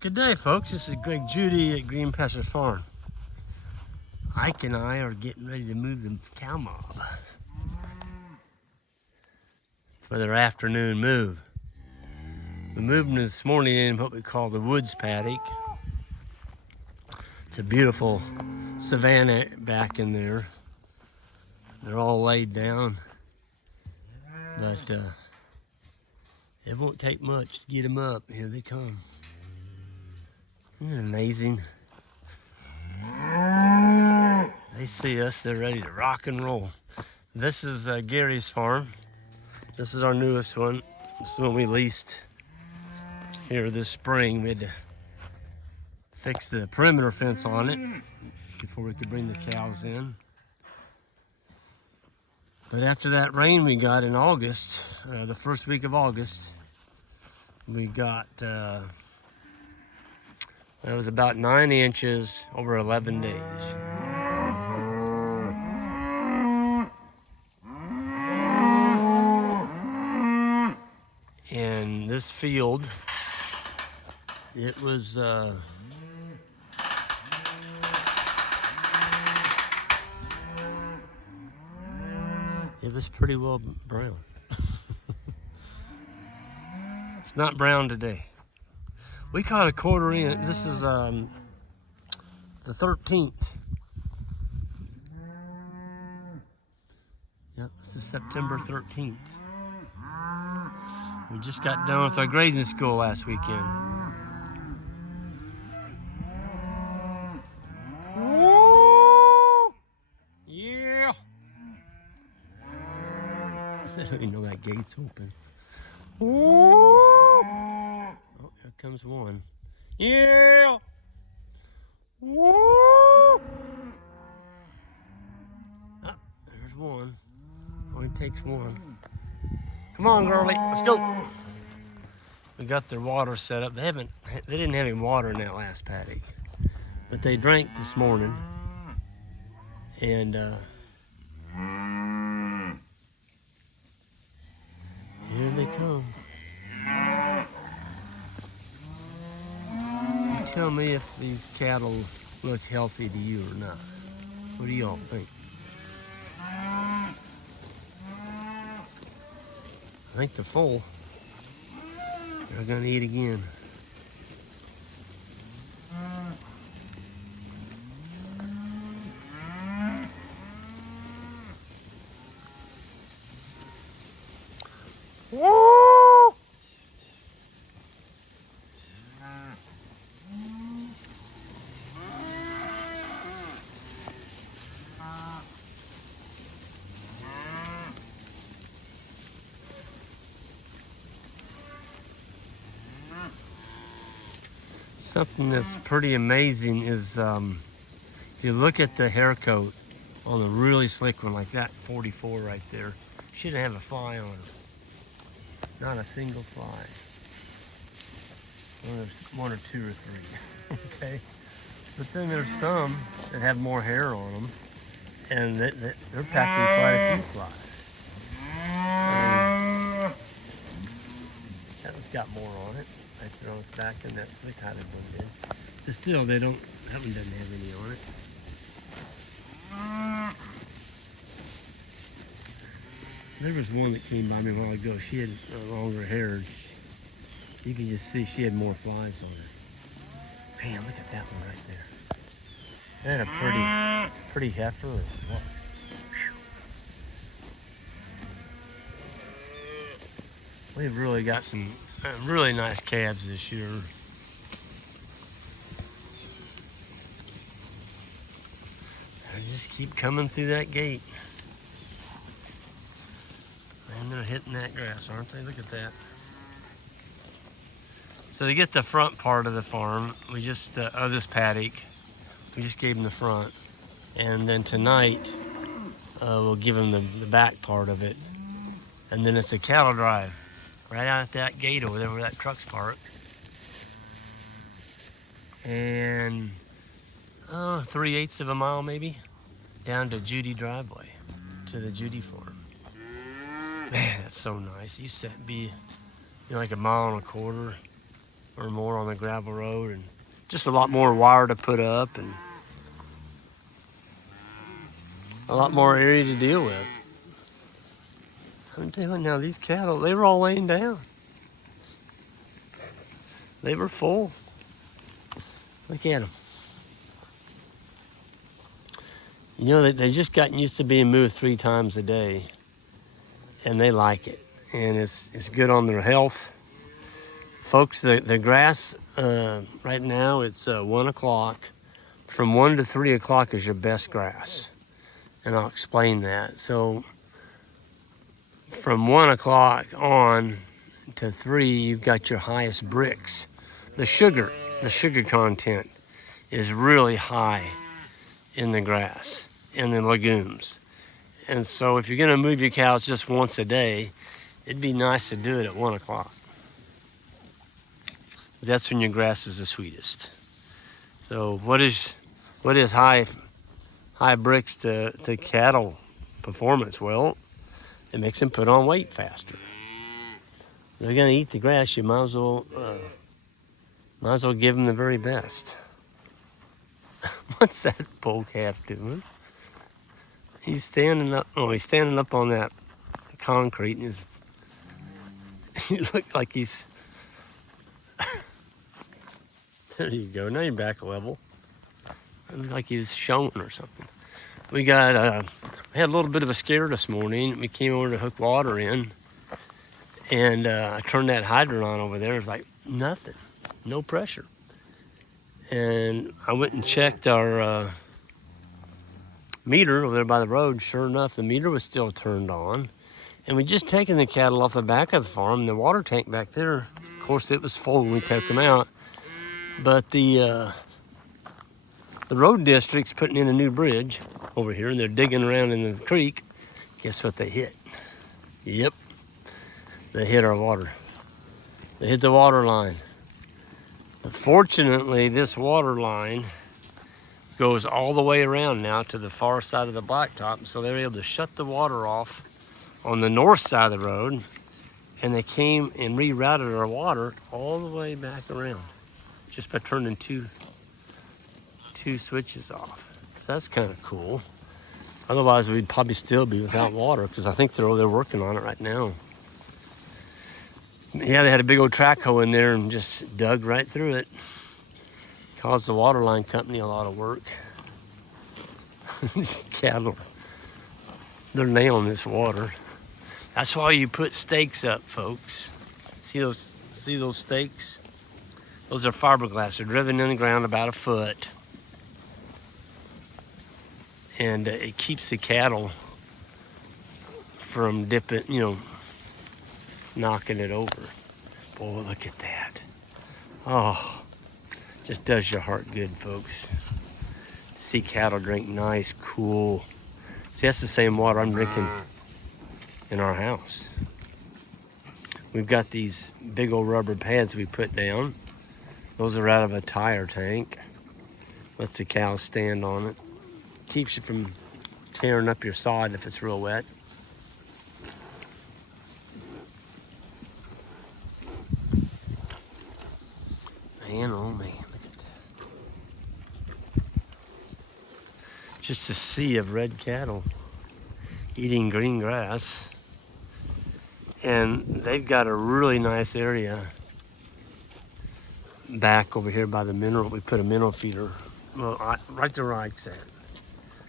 Good day, folks. This is Greg Judy at Green Pasture Farm. Ike and I are getting ready to move the cow mob for their afternoon move. We moved them this morning in what we call the woods paddock. It's a beautiful savanna back in there. They're all laid down, but it won't take much to get them up. Here they come. Isn't it amazing? They see us, they're ready to rock and roll. This is Gary's farm. This is our newest one. This is one we leased here this spring. We had to fix the perimeter fence on it before we could bring the cows in. But after that rain we got in August, the first week of August, we got, it was about 9 inches over 11 days. And this field, it was pretty well brown. It's not brown today. We caught a quarter inch. This is the 13th. Yep, this is September 13th. We just got done with our grazing school last weekend. Woo! Yeah! I don't even know that gate's open. Woo! Oh, here comes one. Yeah! Woo! Ah, there's one. Only takes one. Come on, girlie, let's go. We got their water set up. They didn't have any water in that last paddock, but they drank this morning. And here they come. You tell me if these cattle look healthy to you or not. What do y'all think? I think they're full. They're gonna eat again. Woo! Something that's pretty amazing is if you look at the hair coat on the really slick one, like that 44 right there, shouldn't have a fly on it. Not a single fly. Well, there's one or two or three, okay? But then there's some that have more hair on them, and they're packing quite a few flies. That one's got more on it. Right there on its back, and that's the kind of one did. But still, that one doesn't have any on it. There was one that came by me a while ago. She had longer hair. You can just see she had more flies on her. Man, look at that one right there. That a pretty heifer or what? We've really got some really nice calves this year. They just keep coming through that gate. And they're hitting that grass, aren't they? Look at that. So they get the front part of the farm. We just, of this paddock, we just gave them the front. And then tonight, we'll give them the back part of it. And then it's a cattle drive right out at that gate over there where that truck's parked. And 3/8 of a mile maybe down to Judy driveway, to the Judy farm. Man, that's so nice. It used to be like a mile and a quarter. or more on the gravel road, and just a lot more wire to put up and a lot more area to deal with. I'm telling you now, these cattle, they were all laying down. They were full. Look at them. You know, they just gotten used to being moved 3 times a day, and they like it. And it's good on their health. Folks, the grass, right now, it's 1 o'clock. From 1 to 3 o'clock is your best grass. And I'll explain that. So from 1 o'clock on to 3, you've got your highest brix. The sugar content is really high in the grass, in the legumes. And so if you're gonna move your cows just once a day, it'd be nice to do it at 1 o'clock. That's when your grass is the sweetest. So what is high brix to cattle performance? Well, it makes them put on weight faster. If they're gonna eat the grass, you might as well give them the very best. What's that bull calf doing? He's standing up. Oh, he's standing up on that concrete, and he looks like he's. There you go. Now you're back a level. It looks like he's showing or something. We had a little bit of a scare this morning. We came over to hook water in, and I turned that hydrant on over there. It was like nothing, no pressure. And I went and checked our meter over there by the road. Sure enough, the meter was still turned on. And we'd just taken the cattle off the back of the farm. The water tank back there, of course, it was full when we took them out. But the road district's putting in a new bridge over here, and they're digging around in the creek. Guess what they hit? Yep, they hit our water. They hit the water line. Fortunately, this water line goes all the way around now to the far side of the blacktop, so they were able to shut the water off on the north side of the road, and they came and rerouted our water all the way back around just by turning two switches off. So that's kind of cool. Otherwise, we'd probably still be without water, because I think they're working on it right now. Yeah, they had a big old track hoe in there and just dug right through it. Caused the water line company a lot of work. These cattle, they're nailing this water. That's why you put stakes up, folks. See those stakes? Those are fiberglass. They're driven in the ground about 1 foot. And it keeps the cattle from dipping, knocking it over. Boy, look at that. Oh, just does your heart good, folks. To see cattle drink nice, cool. See, that's the same water I'm drinking in our house. We've got these big old rubber pads we put down. Those are out of a tire tank. Lets the cows stand on it. Keeps you from tearing up your sod if it's real wet. Man, oh man, look at that. Just a sea of red cattle eating green grass. And they've got a really nice area back over here by the mineral. We put a mineral feeder, well, right to Ike's at.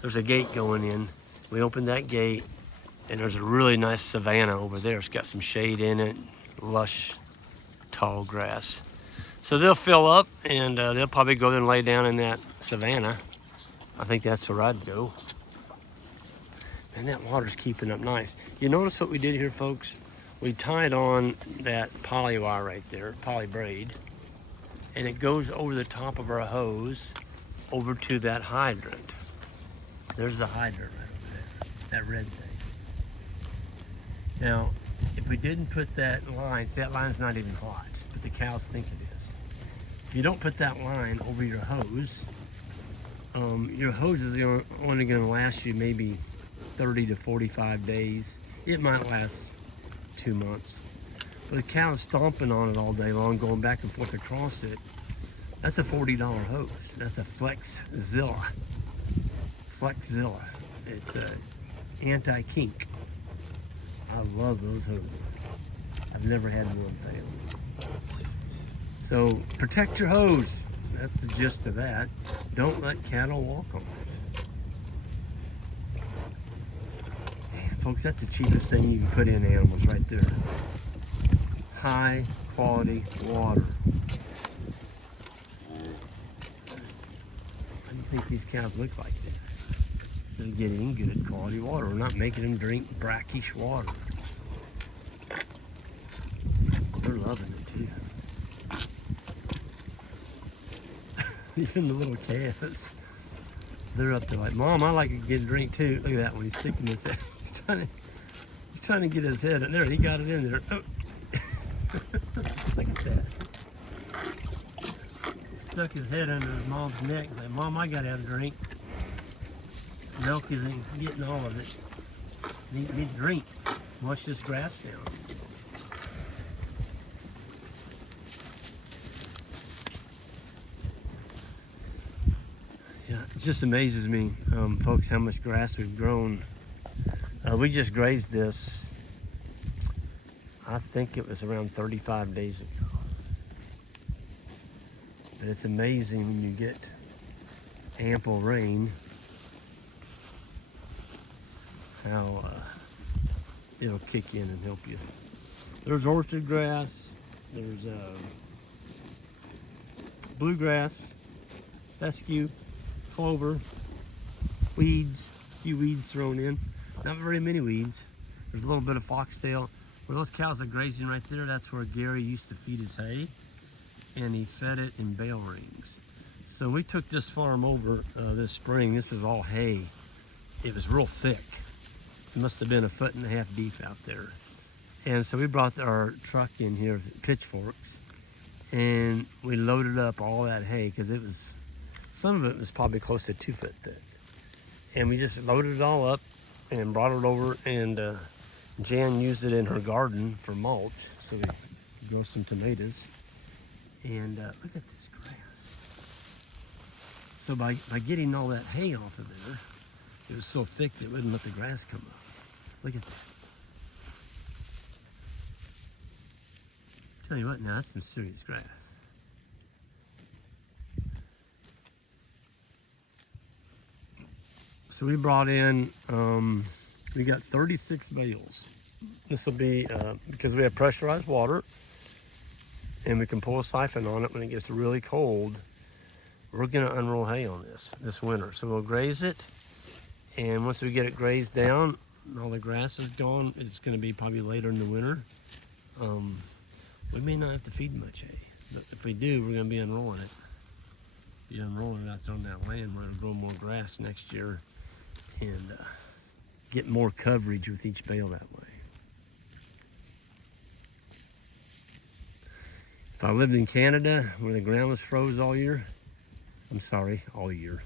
There's a gate going in. We opened that gate, and there's a really nice savanna over there. It's got some shade in it, lush, tall grass. So they'll fill up, and they'll probably go there and lay down in that savanna. I think that's where I'd go. Man, that water's keeping up nice. You notice what we did here, folks? We tied on that poly wire right there, poly braid, and it goes over the top of our hose over to that hydrant. There's the hydrant right over there, that red thing. Now, if we didn't put that line, see, that line's not even hot, but the cows think it is. If you don't put that line over your hose is only going to last you maybe 30 to 45 days. It might last 2 months. with cows stomping on it all day long, going back and forth across it. That's a $40 hose. That's a Flexzilla. Flexzilla. It's a anti-kink. I love those hoses. I've never had one fail. So protect your hose. That's the gist of that. Don't let cattle walk on it. Man, folks, that's the cheapest thing you can put in animals right there. High quality water. I don't think these cows look like that. They're getting good quality water. We're not making them drink brackish water. They're loving it too. Even the little calves, they're up there like, Mom, I like to get a drink too. Look at that one, he's sticking his head. He's trying to get his head in there. He got it in there. Oh. Look at that. He stuck his head under his mom's neck. He's like, Mom, I gotta have a drink. Milk isn't getting all of it. Need to drink. Wash this grass down. Yeah, it just amazes me, folks, how much grass we've grown. We just grazed this, I think it was around 35 days ago. But it's amazing when you get ample rain, how it'll kick in and help you. There's orchard grass, there's bluegrass, fescue, clover, weeds, a few weeds thrown in. Not very many weeds. There's a little bit of foxtail. Where those cows are grazing right there, that's where Gary used to feed his hay, and he fed it in bale rings. So we took this farm over this spring. This was all hay. It was real thick. It must have been 1.5 feet deep out there. And so we brought our truck in here with pitchforks, and we loaded up all that hay, because it was, some of it was probably close to 2 foot thick. And we just loaded it all up and brought it over, and Jan used it in her garden for mulch, so we grow some tomatoes. And look at this grass. So by getting all that hay off of there, it was so thick that it wouldn't let the grass come up. Look at that. Tell you what, now that's some serious grass. So we brought in, we got 36 bales. This will be, because we have pressurized water, and we can pull a siphon on it when it gets really cold. We're gonna unroll hay on this winter. So we'll graze it, and once we get it grazed down, all the grass is gone, it's gonna be probably later in the winter. We may not have to feed much hay, but if we do, we're gonna be unrolling it. Be unrolling it out there on that land where it'll grow more grass next year, and get more coverage with each bale that way. If I lived in Canada where the ground was froze all year, I'm sorry, all year,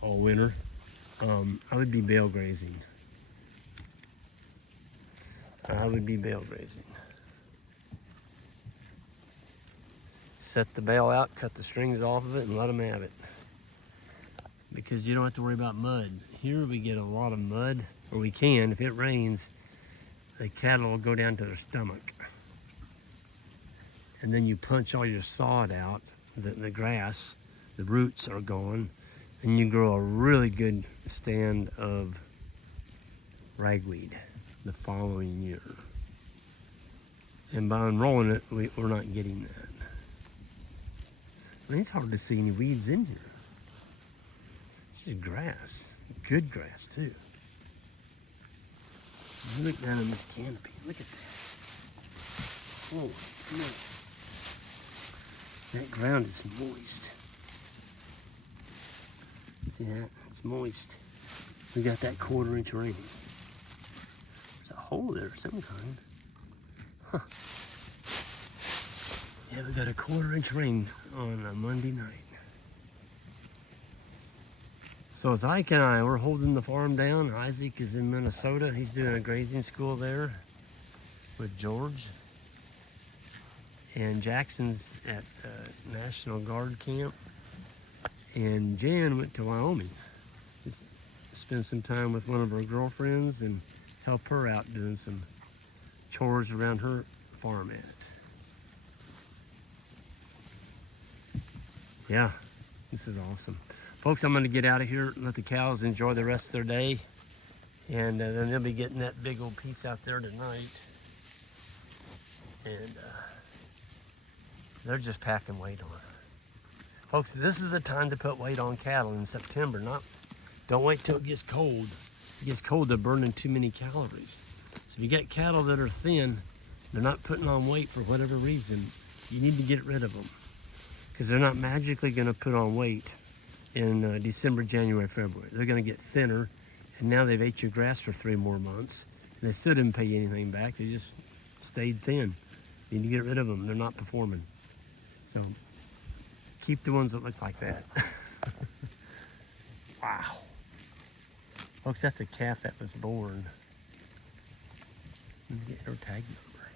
all winter, I would be bale grazing. I would be bale grazing. Set the bale out, cut the strings off of it, and let them have it. Because you don't have to worry about mud. Here we get a lot of mud, or we can, if it rains, the cattle will go down to their stomach. And then you punch all your sod out, the grass, the roots are gone, and you grow a really good stand of ragweed the following year. And by unrolling it, we're not getting that. I mean, it's hard to see any weeds in here. It's just grass, good grass too. You look down in this canopy, look at that. Oh, no. That ground is moist. See that? It's moist. We got that 1/4 inch rain. There's a hole there of some kind. Huh. Yeah, we got a 1/4 inch rain on a Monday night. So it's Ike and I, we're holding the farm down. Isaac is in Minnesota. He's doing a grazing school there with George. and Jackson's at National Guard camp, and Jan went to Wyoming. Just spend some time with one of her girlfriends and help her out doing some chores around her farm at. Yeah, this is awesome. Folks, I'm gonna get out of here and let the cows enjoy the rest of their day. And then they'll be getting that big old piece out there tonight. And they're just packing weight on. Folks, this is the time to put weight on cattle in September. Don't wait till it gets cold. It gets cold, they're burning too many calories. So if you got cattle that are thin, they're not putting on weight for whatever reason, you need to get rid of them. Because they're not magically gonna put on weight in December, January, February. They're gonna get thinner, and now they've ate your grass for 3 more months, and they still didn't pay you anything back. They just stayed thin. You need to get rid of them. They're not performing. So keep the ones that look like that. Wow. Folks, that's a calf that was born. Let me get her tag number.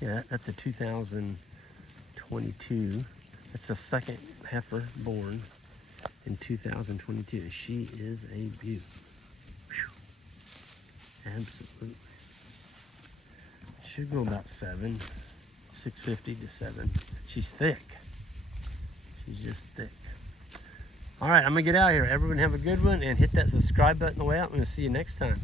Yeah, that's a 2022. That's the second heifer born in 2022. She is a beaut. Whew. Absolutely. Should go about 650 to 7. She's thick. She's just thick. All right, I'm gonna get out of here. Everyone have a good one and hit that subscribe button on the way out. I'm gonna see you next time.